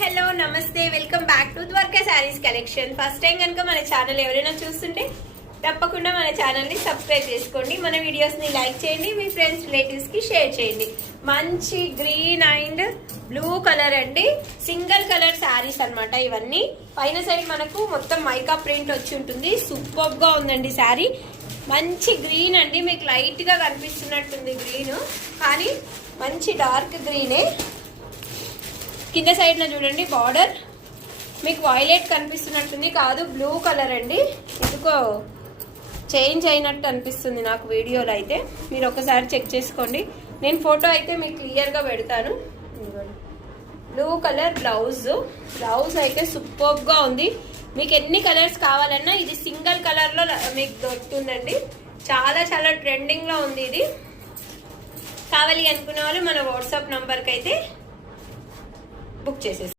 Hello నమస్తే welcome back to Dwaraka Sarees collection. First time కనుక మన ఛానల్ ఎవరైనా చూస్తుంటే తప్పకుండా మన ఛానల్ ని సబ్స్క్రైబ్ చేసుకోండి. మన వీడియోస్ ని లైక్ చేయండి, మీ ఫ్రెండ్స్ రిలేటివ్స్ కి షేర్ చేయండి. మంచి గ్రీన్ అండ్ బ్లూ కలర్ అండి, సింగిల్ కలర్ శారీస్ అన్నమాట. ఇవన్నీ పైన సైడ్ మనకు మొత్తం మైకా ప్రింట్ వచ్చి ఉంటుంది. సూపర్ గా ఉందండి శారీ. మంచి గ్రీన్ అండి, మీకు లైట్ గా కనిపిస్తున్నట్టుంది గ్రీన్, కానీ మంచి డార్క్ గ్రీనే. కింద సైడ్ నా చూడండి బార్డర్ మీకు వైలెట్ కనిపిస్తున్నట్టుంది, కాదు బ్లూ కలర్ అండి. ఎందుకో చేంజ్ అయినట్టు అనిపిస్తుంది నాకు వీడియోలో అయితే. మీరు ఒకసారి చెక్ చేసుకోండి, నేను ఫోటో అయితే మీకు క్లియర్గా పెడతాను. బ్లూ కలర్ బ్లౌజ్ అయితే సూపర్గా ఉంది. మీకు ఎన్ని కలర్స్ కావాలన్నా ఇది సింగిల్ కలర్లో మీకు దొరుకుతుందండి. చాలా చాలా ట్రెండింగ్లో ఉంది ఇది. కావాలి అనుకునే వాళ్ళు మన వాట్సాప్ నంబర్కి అయితే బుక్ చేసేసి